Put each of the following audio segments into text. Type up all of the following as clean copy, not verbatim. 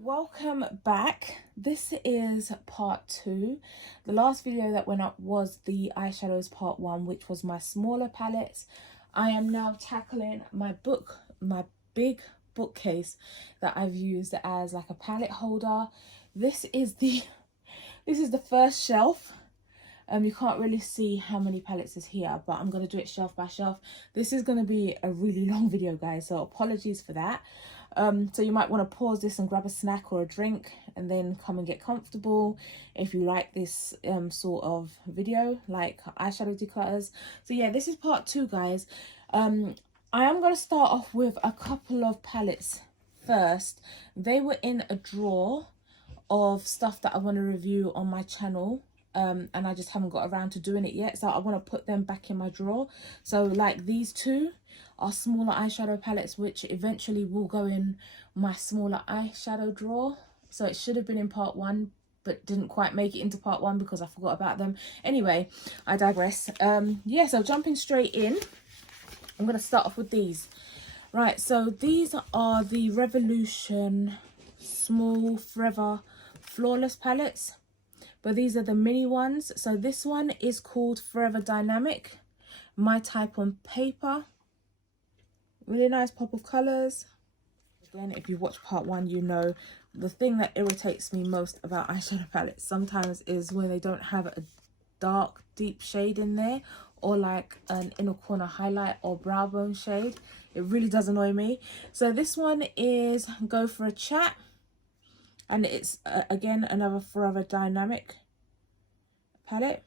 Welcome back. This is part 2. The last video that went up was the eyeshadows part 1, which was my smaller palettes. I am now tackling my big bookcase that I've used as like a palette holder. This is the first shelf. You can't really see how many palettes is here, but I'm going to do it shelf by shelf. This is going to be a really long video, guys, so apologies for that. So you might want to pause this and grab a snack or a drink and then come and get comfortable if you like this sort of video, like eyeshadow declutters. So yeah, this is part 2, guys. I am going to start off with a couple of palettes first. They were in a drawer of stuff that I want to review on my channel. And I just haven't got around to doing it yet, so I want to put them back in my drawer. So like these two are smaller eyeshadow palettes, which eventually will go in my smaller eyeshadow drawer. So it should have been in part 1, but didn't quite make it into part 1 because I forgot about them. Anyway, I digress. Yeah, so jumping straight in, I'm going to start off with these. Right, so these are the Revolution Small Forever Flawless palettes. But these are the mini ones. So this one is called Forever Dynamic. My Type on Paper. Really nice pop of colours. Again, if you watch part 1, you know the thing that irritates me most about eyeshadow palettes sometimes is when they don't have a dark, deep shade in there, or like an inner corner highlight or brow bone shade. It really does annoy me. So this one is Go for a Chat. And it's, again, another Forever Dynamic palette.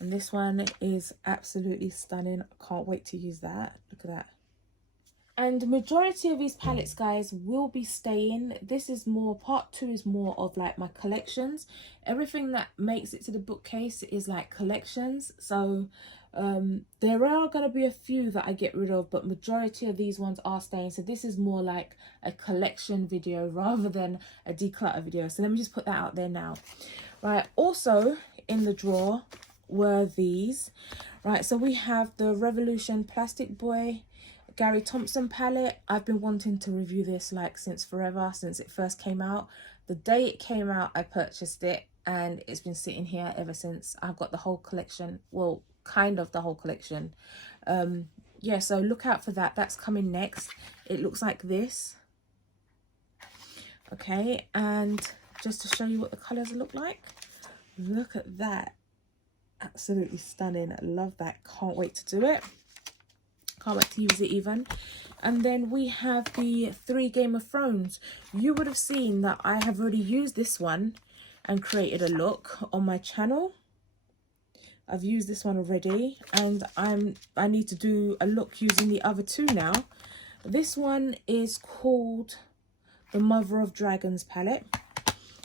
And this one is absolutely stunning. I can't wait to use that. Look at that. And the majority of these palettes, guys, will be staying. This is more, part 2 is more of like my collections. Everything that makes it to the bookcase is like collections. So there are going to be a few that I get rid of, but majority of these ones are staying. So this is more like a collection video rather than a declutter video. So let me just put that out there now. Right, also in the drawer were these. Right, so we have the Revolution Plastic Boy Gary Thompson palette. I've been wanting to review this like since forever, since it first came out. The day it came out, I purchased it, and it's been sitting here ever since. I've got the whole collection, well, kind of the whole collection. Yeah, so look out for that. That's coming next. It looks like this. Okay, and just to show you what the colors look like, look at that. Absolutely stunning. I love that. Can't wait to do it. Can't wait to use it even. And then we have the 3 Game of Thrones. You would have seen that I have already used this one and created a look on my channel. I've used this one already, and I need to do a look using the other 2 now. This one is called the Mother of Dragons palette.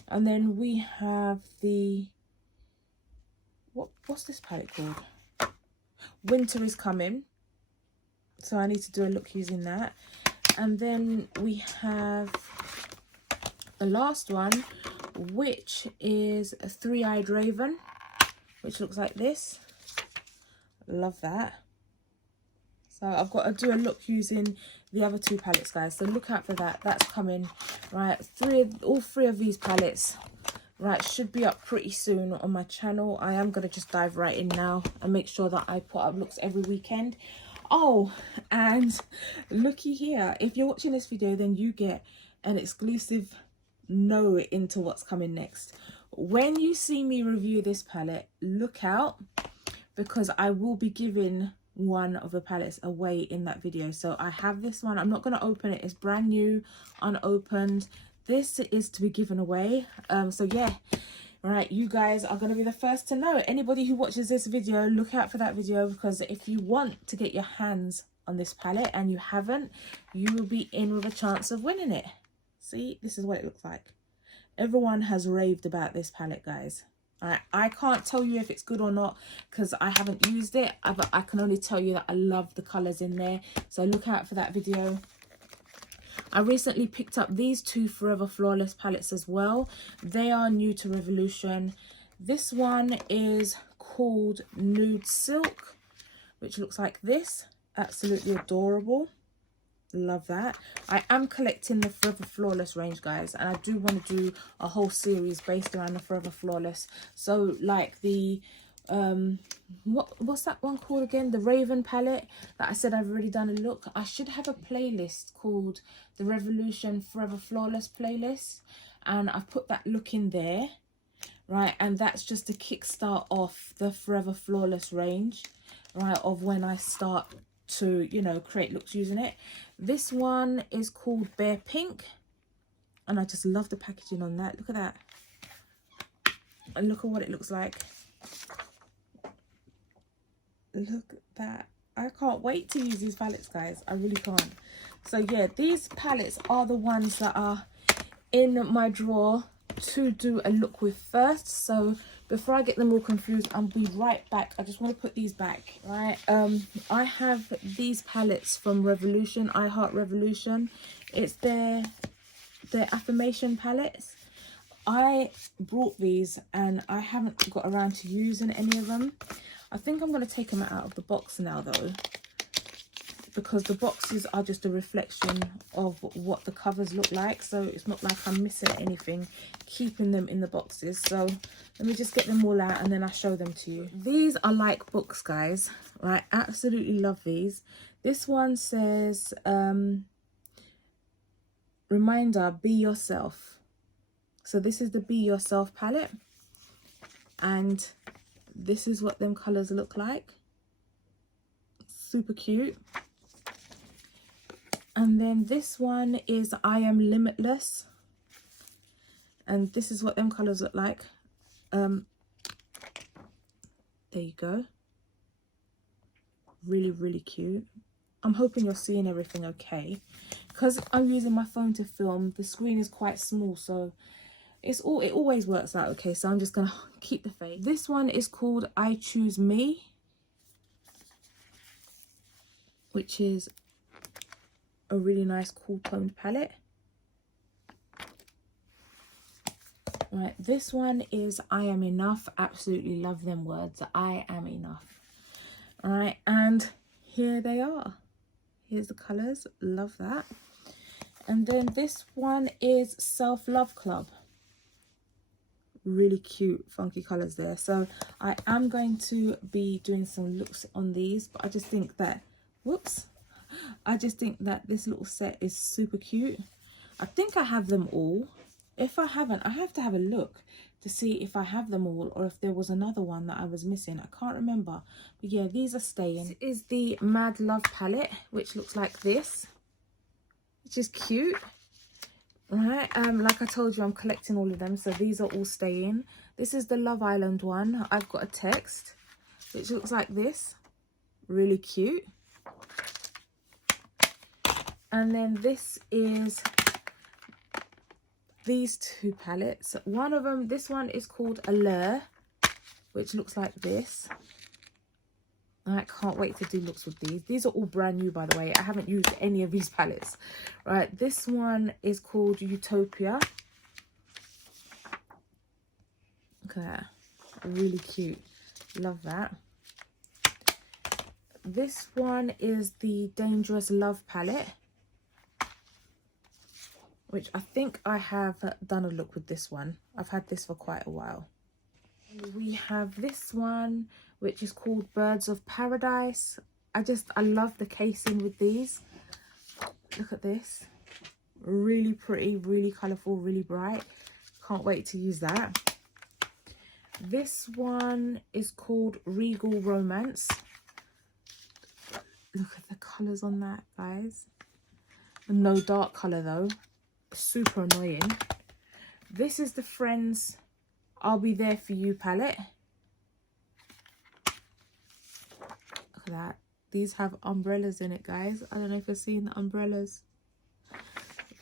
And then we have the, what's this palette called? Winter is Coming. So I need to do a look using that. And then we have the last one, which is a 3-Eyed Raven, which looks like this. Love that. So I've got to do a look using the other 2 palettes, guys. So look out for that. That's coming. Right, all three of these palettes, right, should be up pretty soon on my channel. I am going to just dive right in now and make sure that I put up looks every weekend. Oh, and looky here. If you're watching this video, then you get an exclusive know into what's coming next. When you see me review this palette, look out, because I will be giving one of the palettes away in that video. So I have this one. I'm not going to open it. It's brand new, unopened. This is to be given away. So yeah, right, you guys are going to be the first to know. Anybody who watches this video, look out for that video, because if you want to get your hands on this palette and you haven't, you will be in with a chance of winning it. See, this is what it looks like. Everyone has raved about this palette, guys. I can't tell you if it's good or not because I haven't used it, but I can only tell you that I love the colours in there. So look out for that video. I recently picked up these 2 Forever Flawless palettes as well. They are new to Revolution. This one is called Nude Silk, which looks like this. Absolutely adorable. Love that. I am collecting the Forever Flawless range, guys, and I do want to do a whole series based around the Forever Flawless. So like the what's that one called again, the Raven palette that I said I've already done a look. I should have a playlist called the Revolution Forever Flawless playlist, and I've put that look in there, right? And that's just to kickstart off the Forever Flawless range, right, of when I start to, you know, create looks using it. This one is called Bare Pink, and I just love the packaging on that. Look at that, and look at what it looks like. Look at that. I can't wait to use these palettes, guys. I really can't. So yeah, these palettes are the ones that are in my drawer to do a look with first. So before I get them all confused, I'll be right back. I just want to put these back, right? I have these palettes from Revolution, I Heart Revolution. It's their affirmation palettes. I brought these and I haven't got around to using any of them. I think I'm going to take them out of the box now though, because the boxes are just a reflection of what the covers look like, so it's not like I'm missing anything keeping them in the boxes. So let me just get them all out and then I'll show them to you. These are like books, guys, right? Absolutely love these. This one says reminder, be yourself. So this is the Be Yourself palette, and this is what them colors look like. Super cute. And then this one is I Am Limitless, and this is what them colors look like. There you go. Really, really cute. I'm hoping you're seeing everything okay, because I'm using my phone to film. The screen is quite small, so it always works out okay. So I'm just gonna keep the faith. This one is called I Choose Me, which is a really nice cool toned palette. Right, this one is I Am Enough. Absolutely love them words. I am enough. All right, and here they are. Here's the colors. Love that. And then this one is Self Love Club. Really cute funky colors there. So I am going to be doing some looks on these, but I just think that I just think that this little set is super cute. I think I have them all. If I haven't, I have to have a look to see if I have them all or if there was another one that I was missing. I can't remember, but yeah, these are staying. This is the Mad Love palette, which looks like this, which is cute. Right, like I told you, I'm collecting all of them, so these are all staying. This is the Love Island one. I've got a text which looks like this, really cute. And then this is these two palettes. One of them, this one is called Allure, which looks like this. I can't wait to do looks with these. These are all brand new, by the way. I haven't used any of these palettes. Right, this one is called Utopia. Look at that. Really cute. Love that. This one is the Dangerous Love palette, which I think I have done a look with this one. I've had this for quite a while. We have this one, which is called Birds of Paradise. I love the casing with these. Look at this. Really pretty, really colourful, really bright. Can't wait to use that. This one is called Regal Romance. Look at the colours on that, guys. No dark colour though. Super annoying. This is the Friends I'll Be There For You palette. Look at that. These have umbrellas in it, guys. I don't know if you're seeing the umbrellas.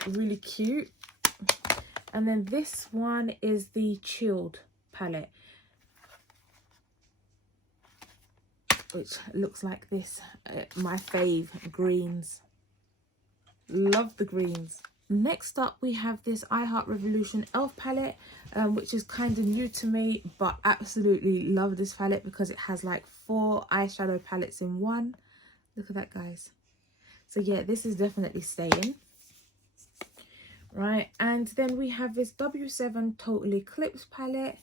Really cute. And then this one is the Chilled palette, which looks like this. My fave, greens. Love the greens. Next up, we have this I Heart Revolution Elf palette, which is kind of new to me, but absolutely love this palette because it has like 4 eyeshadow palettes in one. Look at that, guys. So yeah, this is definitely staying. Right, and then we have this W7 Total Eclipse palette.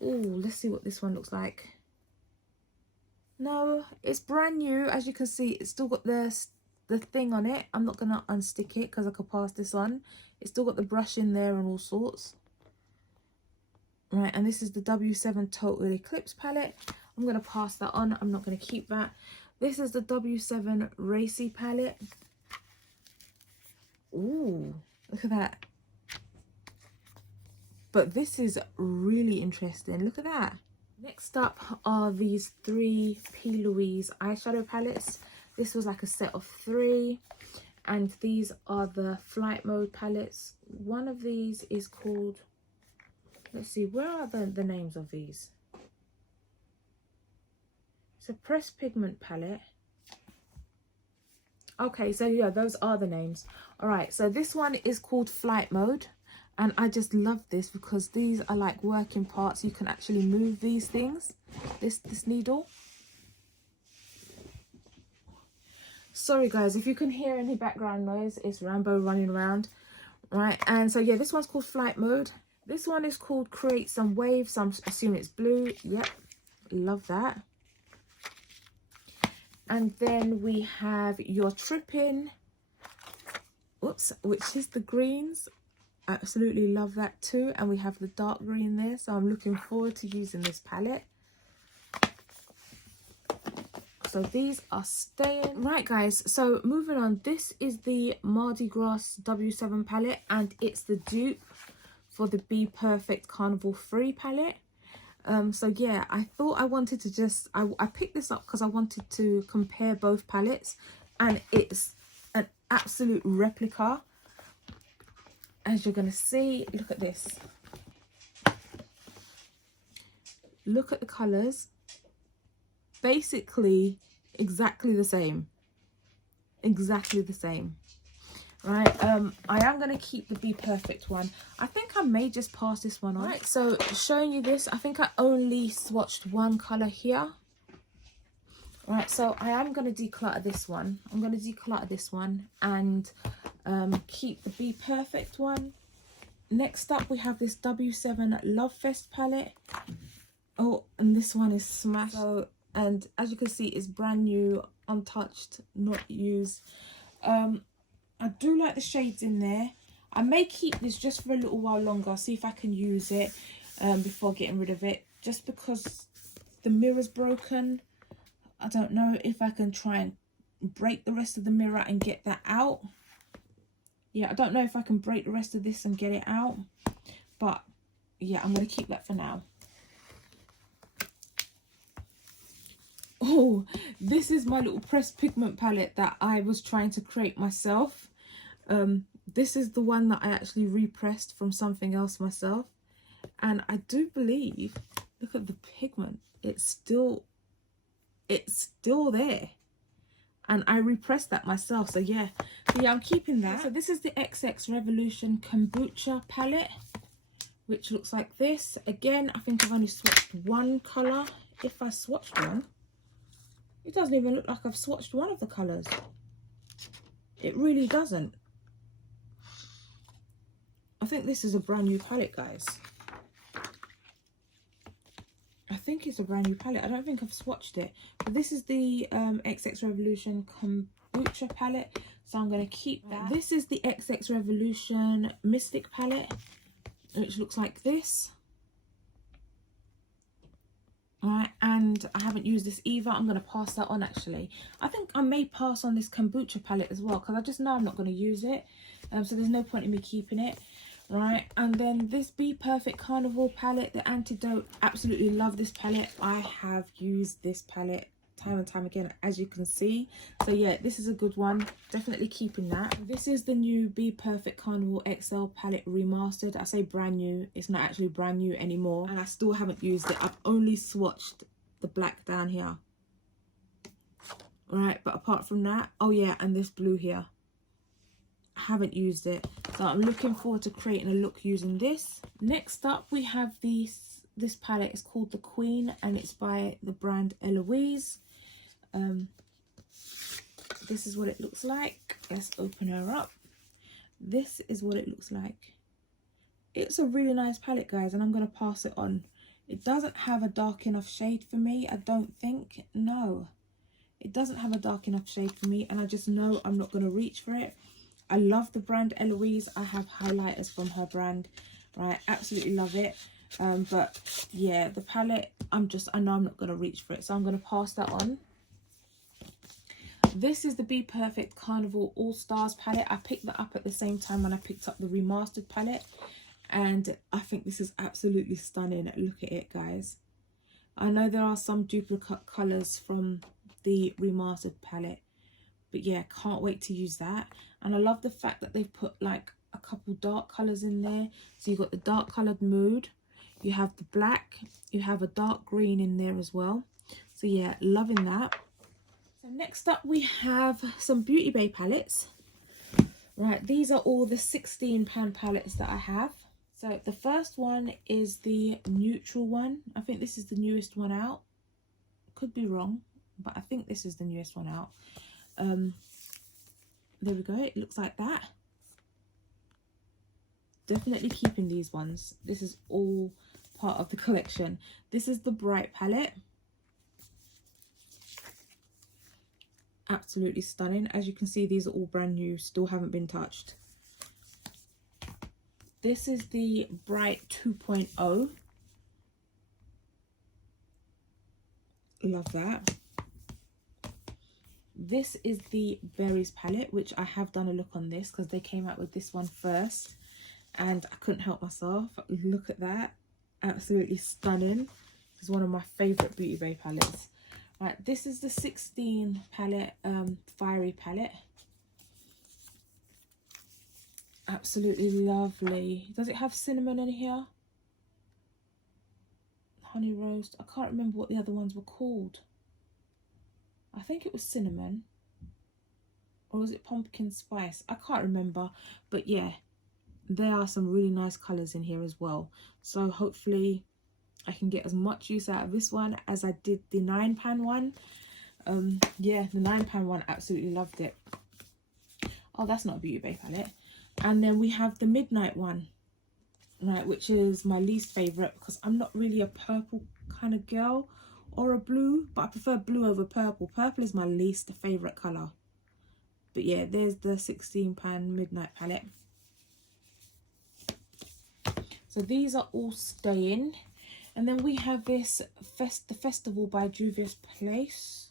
Oh, let's see what this one looks like. No, it's brand new. As you can see, it's still got the thing on it. I'm not gonna unstick it because I could pass this on. It's still got the brush in there and all sorts. Right, and this is the W7 Total Eclipse palette. I'm gonna pass that on. I'm not gonna keep that. This is the W7 Racy palette. Ooh, look at that. But this is really interesting. Look at that. Next up are these three P. Louise eyeshadow palettes. This was like a set of 3. And these are the Flight Mode palettes. One of these is called... Let's see, where are the names of these? It's a pressed pigment palette. Okay, so yeah, those are the names. All right, so this one is called Flight Mode. And I just love this because these are like working parts. You can actually move these things, this needle. Sorry guys, if you can hear any background noise, it's Rambo running around. Right, and so yeah, this one's called Flight Mode. This one is called Create Some Waves. I'm assuming it's blue. Yep, love that. And then we have Your Trippin', whoops, which is the greens. Absolutely love that too. And we have the dark green there, so I'm looking forward to using this palette. So these are staying. Right guys, so moving on, this is the Mardi Gras W7 palette, and it's the dupe for the Be Perfect Carnival Free palette. So yeah, I thought I wanted to just I picked this up because I wanted to compare both palettes, and it's an absolute replica. As you're gonna see, look at this. Look at the colors. Basically exactly the same. Exactly the same. Right, I am going to keep the Be Perfect one. I think I may just pass this one on. Right, so showing you this, I think I only swatched one color here. Right, so I am going to declutter this one. I'm going to declutter this one and keep the Be Perfect one. Next up, we have this W7 Love Fest palette. Oh, and this one is smashed. So, and as you can see, it's brand new, untouched, not used. I do like the shades in there. I may keep this just for a little while longer, see if I can use it before getting rid of it. Just because the mirror's broken, I don't know if I can try and break the rest of the mirror and get that out. Yeah, I don't know if I can break the rest of this and get it out. But yeah, I'm going to keep that for now. Oh, this is my little pressed pigment palette that I was trying to create myself. This is the one that I actually repressed from something else myself. And I do believe, look at the pigment, it's still there. And I repressed that myself, so yeah. So yeah, I'm keeping that. So this is the XX Revolution Kombucha palette, which looks like this. Again, I think I've only swatched one colour. If I swatched one, it doesn't even look like I've swatched one of the colours. It really doesn't. I think this is a brand new palette, guys. I think it's a brand new palette. I don't think I've swatched it. But this is the XX Revolution Kombucha palette. So I'm going to keep that. This is the XX Revolution Mystic palette, which looks like this. Alright, and I haven't used this either. I'm going to pass that on actually. I think I may pass on this kombucha palette as well, because I just know I'm not going to use it. So there's no point in me keeping it. Right, and then this Be Perfect Carnival palette, the Antidote. Absolutely love this palette. I have used this palette time and time again, as you can see. So yeah, this is a good one. Definitely keeping that. This is the new Be Perfect Carnival XL palette remastered. I say brand new, it's not actually brand new anymore, and I still haven't used it. I've only swatched the black down here. Right, but apart from that, oh yeah, and this blue here, I haven't used it. So I'm looking forward to creating a look using this. Next up, we have this palette. It's called The Queen, and it's by the brand Eloise. this is what it looks like. Let's open her up. This is what it looks like. It's a really nice palette, guys, and I'm going to pass it on. It doesn't have a dark enough shade for me, I don't think. No, it doesn't have a dark enough shade for me, and I just know I'm not going to reach for it. I love the brand Eloise. I have highlighters from her brand, right? Absolutely love it. But yeah, the palette, I know I'm not going to reach for it, so I'm going to pass that on. This is the Be Perfect Carnival All Stars palette. I picked that up at the same time when I picked up the remastered palette, and I think this is absolutely stunning. Look at it, guys. I know there are some duplicate colours from the remastered palette, but yeah, can't wait to use that. And I love the fact that they've put like a couple dark colours in there. So you've got the dark coloured Mood, you have the black, you have a dark green in there as well. So yeah, loving that. So next up we have some Beauty Bay palettes. Right, these are all the £16 palettes that I have. So the first one is the neutral one. I think this is the newest one out. Could be wrong, but I think this is the newest one out. There we go, it looks like that. Definitely keeping these ones. This is all part of the collection. This is the Bright palette. Absolutely stunning. As you can see, these are all brand new, still haven't been touched. This is the Bright 2.0. Love that. This is the Berries palette, which I have done a look on this because they came out with this one first and I couldn't help myself. Look at that. Absolutely stunning. It's one of my favourite Beauty Bay palettes. Right, this is the 16 palette, Fiery palette. Absolutely lovely. Does it have cinnamon in here? Honey roast. I can't remember what the other ones were called. I think it was cinnamon. Or was it pumpkin spice? I can't remember. But yeah, there are some really nice colours in here as well. So hopefully I can get as much use out of this one as I did the £9 one. Yeah, the £9 one, absolutely loved it. Oh, that's not a Beauty Bay palette. And then we have the Midnight one, right, which is my least favourite because I'm not really a purple kind of girl or a blue, but I prefer blue over purple. Purple is my least favourite colour. But yeah, there's the £16 Midnight palette. So these are all staying. And then we have this the Festival by Juvia's Place,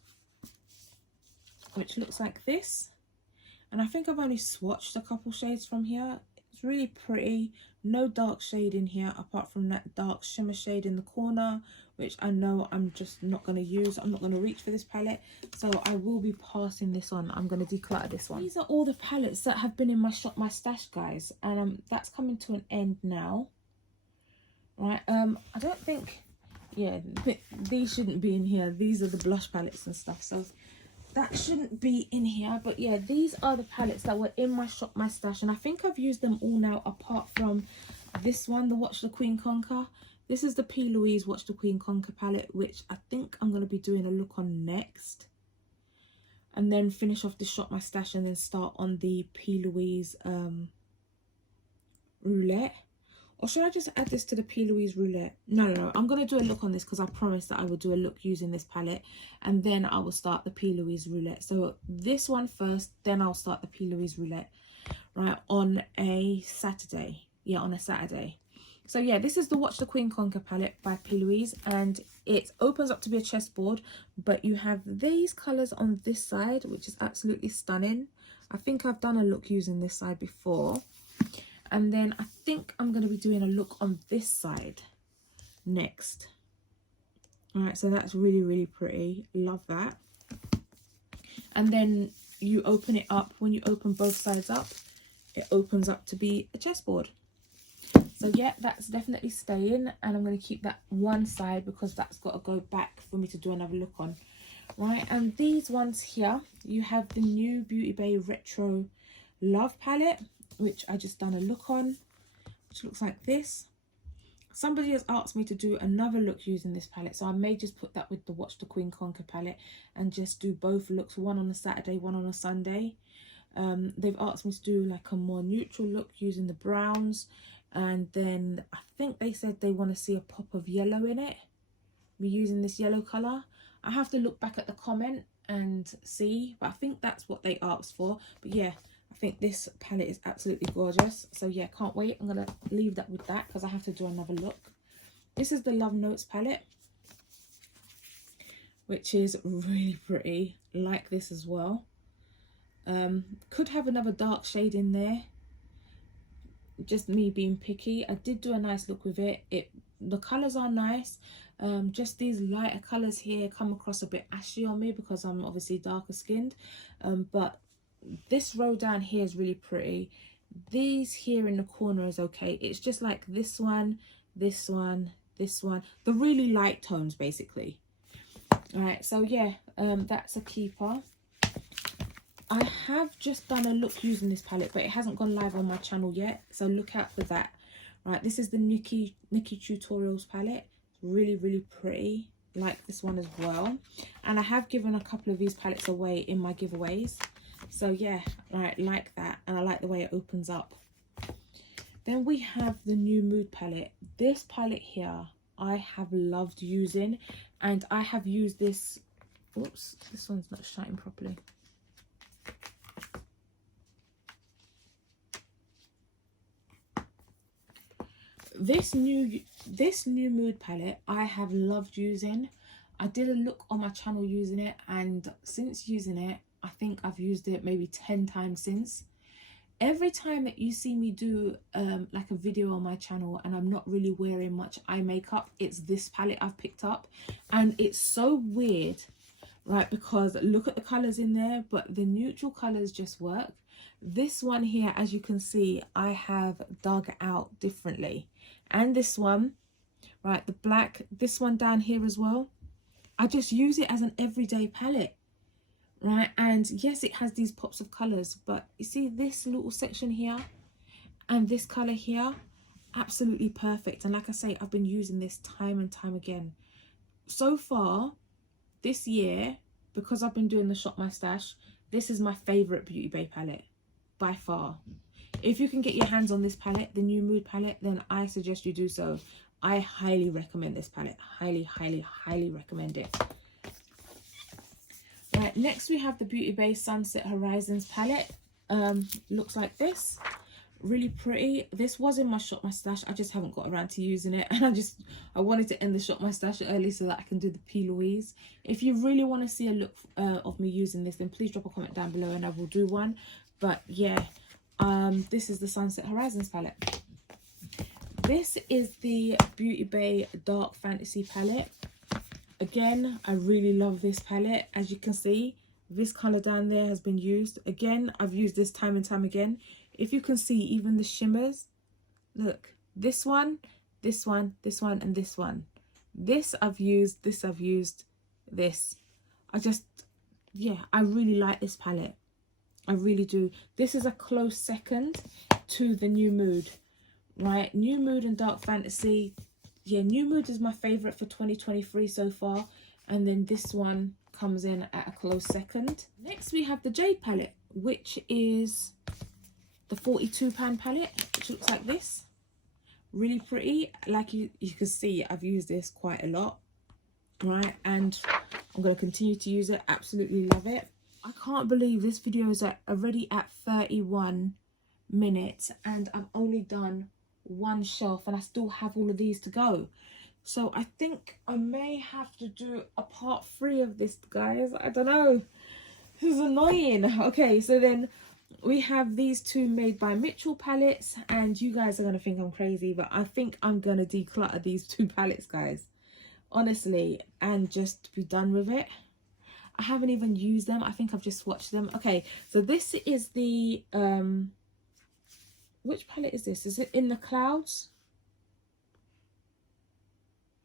which looks like this. And I think I've only swatched a couple shades from here. It's really pretty. No dark shade in here apart from that dark shimmer shade in the corner, which I know I'm just not going to use. I'm not going to reach for this palette, so I will be passing this on. I'm going to declutter this one. These are all the palettes that have been in my shop, my stash, guys, and that's coming to an end now. Right, I don't think, yeah, these shouldn't be in here. These are the blush palettes and stuff, so that shouldn't be in here. But yeah, these are the palettes that were in my shop, my stash, and I think I've used them all now apart from this one, the Watch the Queen Conquer. This is the P. Louise Watch the Queen Conquer palette, which I think I'm going to be doing a look on next, and then finish off the shop, my stash, and then start on the P. Louise Roulette. Or should I just add this to the P. Louise Roulette? No, I'm going to do a look on this because I promised that I would do a look using this palette. And then I will start the P. Louise Roulette. So this one first, then I'll start the P. Louise Roulette, right, on a Saturday. Yeah, on a Saturday. So yeah, this is the Watch the Queen Conquer palette by P. Louise. And it opens up to be a chessboard. But you have these colours on this side, which is absolutely stunning. I think I've done a look using this side before. And then I think I'm going to be doing a look on this side next. All right, so that's really, really pretty. Love that. And then you open it up. When you open both sides up, it opens up to be a chessboard. So yeah, that's definitely staying. And I'm going to keep that one side because that's got to go back for me to do another look on. Right, and these ones here, you have the new Beauty Bay Retro Love palette, which I just done a look on, which looks like this. somebody has asked me to do another look using this palette, so I may just put that with the Watch the Queen Conquer palette and just do both looks, one on a Saturday, one on a Sunday. They've asked me to do like a more neutral look using the browns, and then I think they said they want to see a pop of yellow in it. We're using this yellow colour. I have to look back at the comment and see, but I think that's what they asked for. But yeah, I think this palette is absolutely gorgeous. So yeah, can't wait. I'm gonna leave that with that because I have to do another look. This is the Love Notes palette, which is really pretty. Like this as well. Could have another dark shade in there, just me being picky. I did do a nice look with it. The colors are nice. Just these lighter colors here come across a bit ashy on me because I'm obviously darker skinned, but this row down here is really pretty. These here in the corner is okay. It's just like this one, this one, this one, the really light tones basically. All right, so yeah, that's a keeper. I have just done a look using this palette, but it hasn't gone live on my channel yet, so look out for that. Right, this is the Nikki Tutorials palette. Really, really pretty. Like this one as well. And I have given a couple of these palettes away in my giveaways. So yeah, right, like that. And I like the way it opens up. Then we have the New Mood palette. This palette here, I have loved using. And I have used this... Oops, this one's not shining properly. This new mood palette I have loved using. I did a look on my channel using it, and since using it, I think I've used it maybe 10 times since. Every time that you see me do like a video on my channel and I'm not really wearing much eye makeup, it's this palette I've picked up. And it's so weird, right, because look at the colors in there, but the neutral colors just work. This one here, as you can see, I have dug out differently. And this one, right, the black, this one down here as well, I just use it as an everyday palette, right? And yes, it has these pops of colors, but you see this little section here and this color here, absolutely perfect. And like I say, I've been using this time and time again. So far this year, because I've been doing the Shop My Stash, this is my favorite Beauty Bay palette by far. If you can get your hands on this palette, the New Mood palette, then I suggest you do so. I highly recommend this palette. Highly, highly, highly recommend it. Right, next we have the Beauty Bay Sunset Horizons palette. Looks like this. Really pretty. This was in my Shop My Stash. I just haven't got around to using it. And I wanted to end the Shop My Stash early so that I can do the P. Louise. If you really want to see a look of me using this, then please drop a comment down below and I will do one. But yeah, this is the Sunset Horizons palette. This is the Beauty Bay Dark Fantasy palette. Again, I really love this palette. As you can see, this color down there has been used. Again, I've used this time and time again. If you can see, even the shimmers, look, this one, this one, this one, and this one. This I've used, this I've used, this. Yeah, I really like this palette. I really do. This is a close second to the New Mood, right? New Mood and Dark Fantasy. Yeah, New Mood is my favorite for 2023 so far. And then this one comes in at a close second. Next, we have the Jade palette, which is the 42 pound palette, which looks like this. Really pretty. Like you can see, I've used this quite a lot, right? And I'm going to continue to use it. Absolutely love it. I can't believe this video is already at 31 minutes and I've only done one shelf and I still have all of these to go. So I think I may have to do a part 3 of this, guys. I don't know. This is annoying. Okay, so then we have these two Made by Mitchell palettes, and you guys are going to think I'm crazy, but I think I'm going to declutter these two palettes, guys. Honestly, and just be done with it. I haven't even used them. I think I've just swatched them. Okay, so this is the... which palette is this? Is it In the Clouds?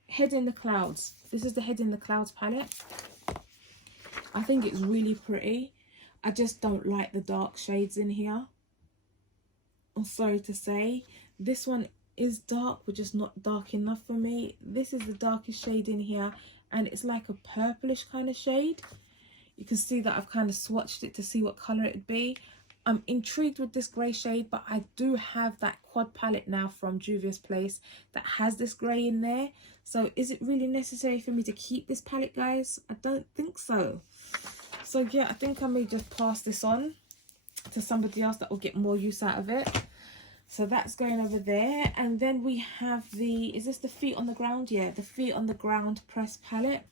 Head in the Clouds. This is the Head in the Clouds palette. I think it's really pretty. I just don't like the dark shades in here. I'm sorry to say. This one is dark, but just not dark enough for me. This is the darkest shade in here, and it's like a purplish kind of shade. You can see that I've kind of swatched it to see what colour it'd be. I'm intrigued with this grey shade, but I do have that quad palette now from Juvia's Place that has this grey in there. So is it really necessary for me to keep this palette, guys? I don't think so. So yeah, I think I may just pass this on to somebody else that will get more use out of it. So that's going over there. And then we have the, is this the Feet on the Ground? Yeah, the Feet on the Ground press palette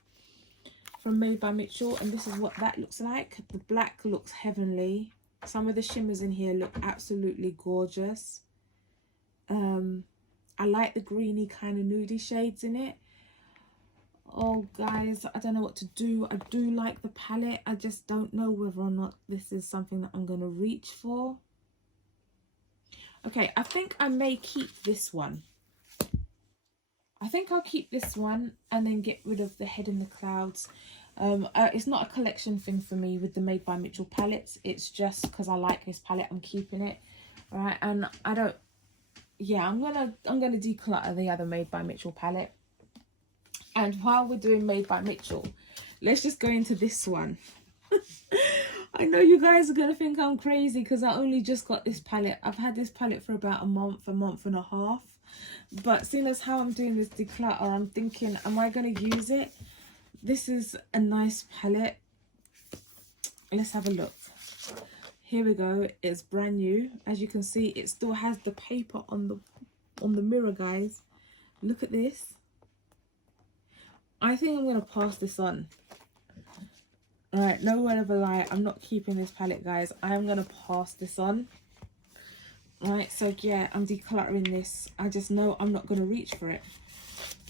from Made by Mitchell. And this is what that looks like. The black looks heavenly. Some of the shimmers in here look absolutely gorgeous. I like the greeny kind of nudie shades in it. Oh guys, I don't know what to do. I do like the palette. I just don't know whether or not this is something that I'm going to reach for. Okay, I think I may keep this one. I think I'll keep this one and then get rid of the Head in the Clouds. It's not a collection thing for me with the Made by Mitchell palettes. It's just because I like this palette, I'm keeping it. All right, and I don't, yeah, I'm gonna declutter the other Made by Mitchell palette. And while we're doing Made by Mitchell, let's just go into this one. I know you guys are gonna think I'm crazy because I only just got this palette. I've had this palette for about a month and a half. But seeing as how I'm doing this declutter, I'm thinking, am I gonna use it? This is a nice palette. Let's have a look. Here we go. It's brand new. As you can see, it still has the paper on the mirror, guys. Look at this. I think I'm going to pass this on. Alright, no word of a lie. I'm not keeping this palette, guys. I'm going to pass this on. Alright, so yeah, I'm decluttering this. I just know I'm not going to reach for it.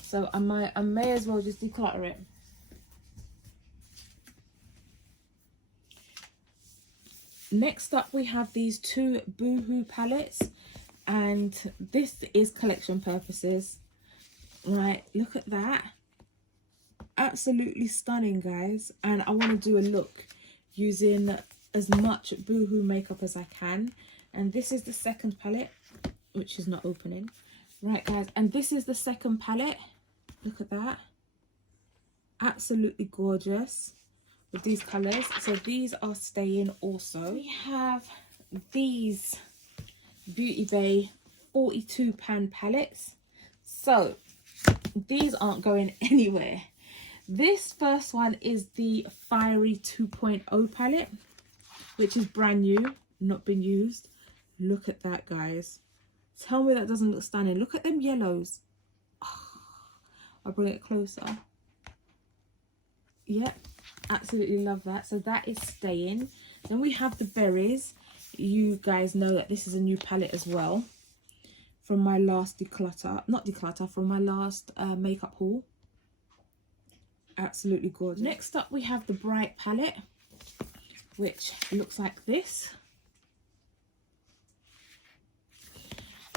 So I may as well just declutter it. Next up, we have these two Boohoo palettes, and this is collection purposes. Right, look at that. Absolutely stunning, guys. And I want to do a look using as much Boohoo makeup as I can. And this is the second palette, which is not opening. Right, guys, and this is the second palette. Look at that. Absolutely gorgeous with these colors. So these are staying also. We have these Beauty Bay 42 pan palettes. So these aren't going anywhere. This first one is the Fiery 2.0 palette, which is brand new, not been used. Look at that, guys. Tell me that doesn't look stunning. Look at them yellows. Oh, I'll bring it closer. Yep, absolutely love that. So that is staying. Then we have the Berries. You guys know that this is a new palette as well from my last from my last makeup haul. Absolutely gorgeous. Next up, we have the Bright palette, which looks like this.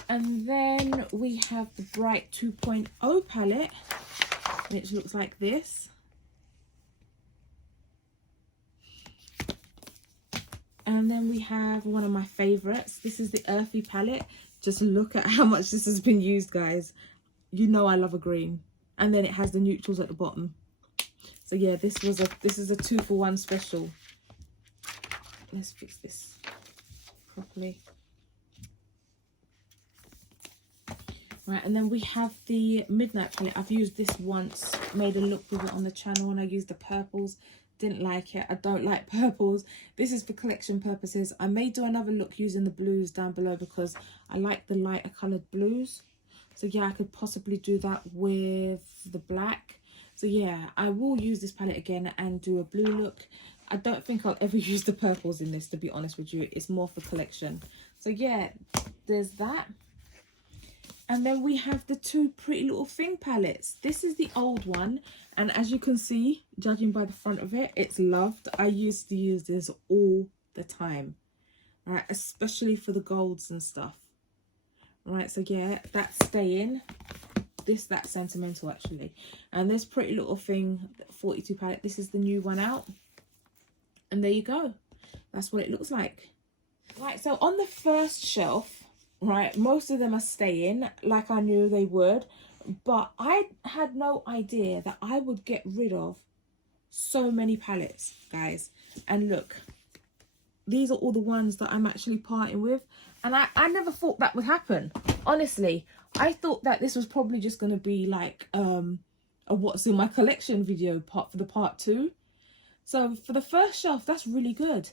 And then we have the Bright 2.0 palette, which looks like this. And then we have one of my favorites. This is the Earthy palette. Just look at how much this has been used, guys. You know I love a green. And then it has the neutrals at the bottom. So yeah, this is a 2-for-1 special. Let's fix this properly. Right, and then we have the Midnight palette. I've used this once, made a look with it on the channel, and I used the purples. Didn't like it. I don't like purples. This is for collection purposes. I may do another look using the blues down below because I like the lighter coloured blues. So yeah, I could possibly do that with the black. So yeah, I will use this palette again and do a blue look. I don't think I'll ever use the purples in this, to be honest with you. It's more for collection. So yeah, there's that. And then we have the two Pretty Little Thing palettes. This is the old one. And as you can see, judging by the front of it, it's loved. I used to use this all the time. All right, especially for the golds and stuff. All right, so yeah, that's staying. That's sentimental actually. And this Pretty Little Thing 42 palette, this is the new one out. And there you go. That's what it looks like. Right, so on the first shelf, right? Most of them are staying like I knew they would, but I had no idea that I would get rid of so many palettes, guys. And look, these are all the ones that I'm actually parting with, and I never thought that would happen. Honestly, I thought that this was probably just going to be like a what's in my collection video part for the part 2. So for the first shelf, that's really good.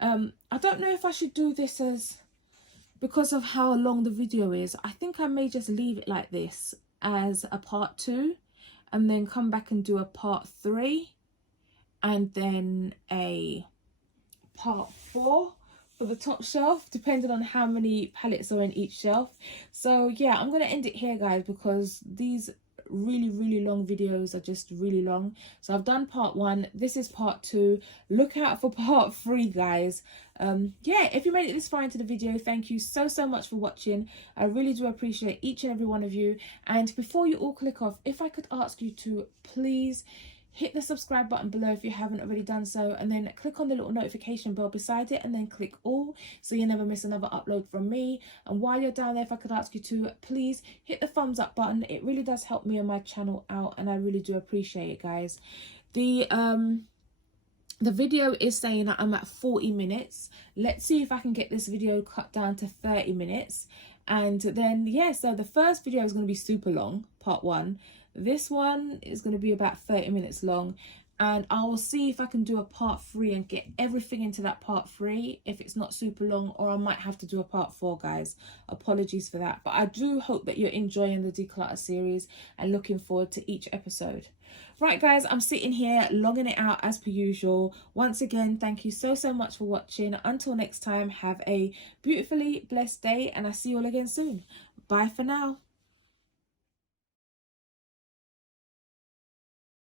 I don't know if I should do this as, because of how long the video is, I think I may just leave it like this as a part 2 and then come back and do a part 3 and then a part 4 for the top shelf, depending on how many palettes are in each shelf. So yeah, I'm going to end it here, guys, because these really long videos are just really long. So I've done part 1, this is part 2. Look out for part 3, guys. Yeah, if you made it this far into the video, thank you so much for watching. I really do appreciate each and every one of you. And before you all click off, if I could ask you to please hit the subscribe button below if you haven't already done so, and then click on the little notification bell beside it, and then click all so you never miss another upload from me. And while you're down there, if I could ask you to please hit the thumbs up button, it really does help me and my channel out, and I really do appreciate it, guys. The video is saying that I'm at 40 minutes. Let's see if I can get this video cut down to 30 minutes. And then, yeah, so the first video is going to be super long, part 1. This one is going to be about 30 minutes long. And I will see if I can do a part 3 and get everything into that part 3 if it's not super long, or I might have to do a part 4, guys. Apologies for that. But I do hope that you're enjoying the Declutter series and looking forward to each episode. Right, guys, I'm sitting here logging it out as per usual. Once again, thank you so much for watching. Until next time, have a beautifully blessed day, and I'll see you all again soon. Bye for now.